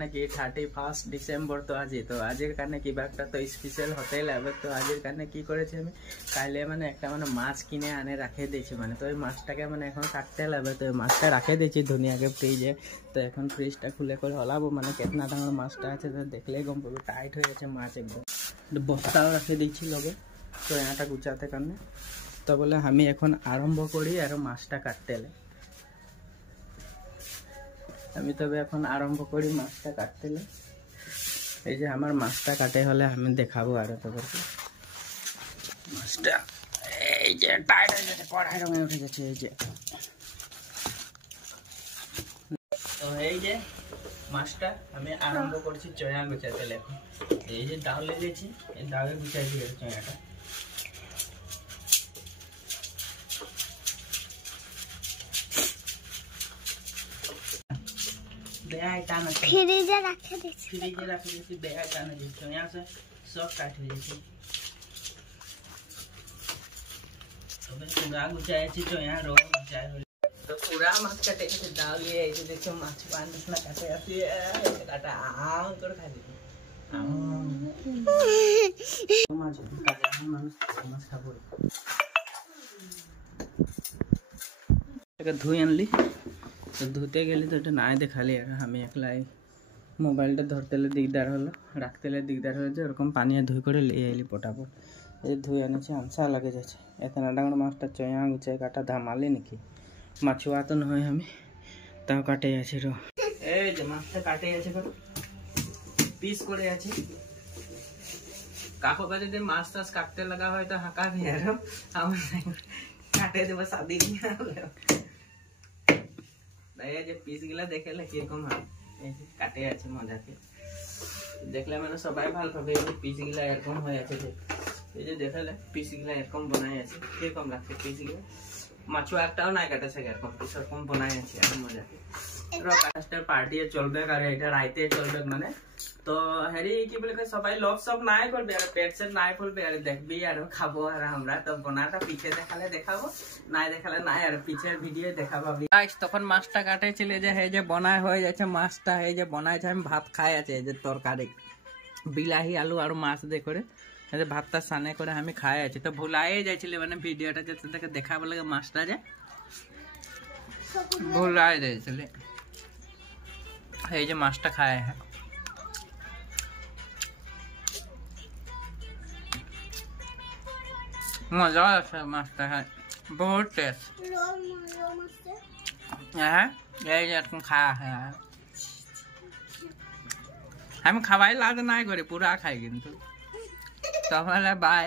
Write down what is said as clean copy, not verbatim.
নাকি 31 ডিসেম্বর তো আজি তো আজির কারণে কিবা একটা তো স্পেশাল হতেই লাগবে। তো আজির কারণে কি করেছি আমি কাইলে মানে একটা মানে মাছ কিনে আনে রাখে দিয়েছি, মানে তো ওই মাছটাকে মানে এখন কাটতে লাগবে। তো ওই মাছটা রাখে দিয়েছি ধুনিয়াকে ফ্রিজে। তো এখন ফ্রিজটা খুলে করে হলাবো, মানে কেতনা টাকার মাছটা আছে তো দেখলেই গম পাবো। টাইট হয়ে গেছে মাছ একদম। বস্তাও রাখে দিয়েছি লগে তো এটা গুছাতে কারণে। তো বলে আমি এখন আরম্ভ করি আর মাছটা কাটতে। আমি তবে এখন আরম্ভ করি মাছটা কাটতে। এই যে আমার মাছটা কাটে হলে আমি দেখাবো আর তোদেরকে। মাছটা এই যে টাইট হয়ে গেছে, কড়াই রঙে উঠে গেছে। এই যে তো এই যে মাছটা আমি আরম্ভ করছি চয়া গুছাতে। এখন এই যে ডাল লেগেছি, এই ডালে গুছাই দিয়ে চয়াটা। फ्रीजे रखे दिছি बेहा टाना दिছি यहाँ से सब काट लीजिए। तो मैं पूरा गुचाए छी तो यहाँ रो गुचाए हो तो पूरा माछ काटे के डाल लिए। ऐसे देखो माछ पान इतना काटे आती है काटा आम कर खा दी माछ काटे हम माछ खाबो। এটা ধুই আনলি তো ধুতে গেলে তো এটা নাই দেখালি আর আমি একলাই মোবাইলটা ধরতে দিকদার হলো, রাখতে দিকদার হয়েছে। ওরকম পানি ধুই করে নিয়ে এলি পটাপট। এই ধুই আনেছি আমসা লাগে যাচ্ছে। এতনা ডাঙর মাছটা চয়া গুছাই কাটা ধামালি নাকি মাছুয়া তো নয় আমি তাও কাটে আছে। র এই যে মাছটা কাটে আছে পিস করে আছে। কাকু কা যদি মাছ টাছ কাটতে লাগা হয় তো হাঁকা দিয়ে আমার কাটে দেবো শাদি পিস গুলা দেখে কিরকম হয় কাটে আছে মজাকে দেখলে মানে সবাই ভালো পাবে। পিস গুলা এরকম হয়ে আছে, এই যে দেখলে পিস গুলা এরকম বানাই আছে কিরকম লাগছে। পিস গুলা মাছও একটাও নাই কাটেছে এরকম পিস এরকম বানাই আছে এখন মজাকে। পার্টি চলবে আর এটা রাইতে চলবে মানে তো হেরি কি বলে সবাই লক সব নাই করবে আর পেট সেট নাই করবে আর দেখবি আর খাবো আর আমরা তো বোনাটা পিছে দেখালে দেখাবো, নাই দেখালে নাই আর পিছের ভিডিও দেখাবো। তখন মাছটা কাটে চলে যে এই যে বনায় হয়ে যাচ্ছে মাছটা। এই যে বনাইছে আমি ভাত খাই আছে এই যে তরকারি বিলাহি আলু আর মাছ দিয়ে করে ভাতটা সানে করে আমি খাই আছি। তো ভুলাই যাইছিল মানে ভিডিওটা যে তোদেরকে দেখাবো লাগে মাছটা যে ভুলাই যাইছিল। এই যে মাছটা খায় হ্যাঁ মজা আছে মাছটা খায় বহুত টেস্ট। হ্যাঁ এই যে এরকম খাওয়া হ্যাঁ আমি খাওয়াই লাজ নাই করি পুরা খাই কিন্তু তাহলে বাই।